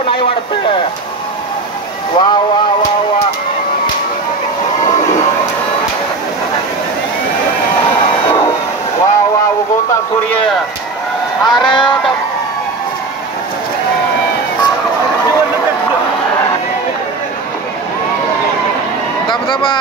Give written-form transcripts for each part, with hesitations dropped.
पण नाही वाढत. वा वा वा वा वा वा उगवता सूर्य. अरे दबदबा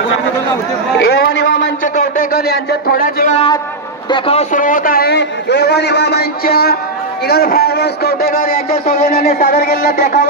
एवन इमामांचे कवटेकर यांच्या थोड्याच वेळात देखाव सुरू होत आहे. एवन इमामांच्या इगल फायर्स कवटेकर यांच्या सौजन्याने सादर केलेला देखाव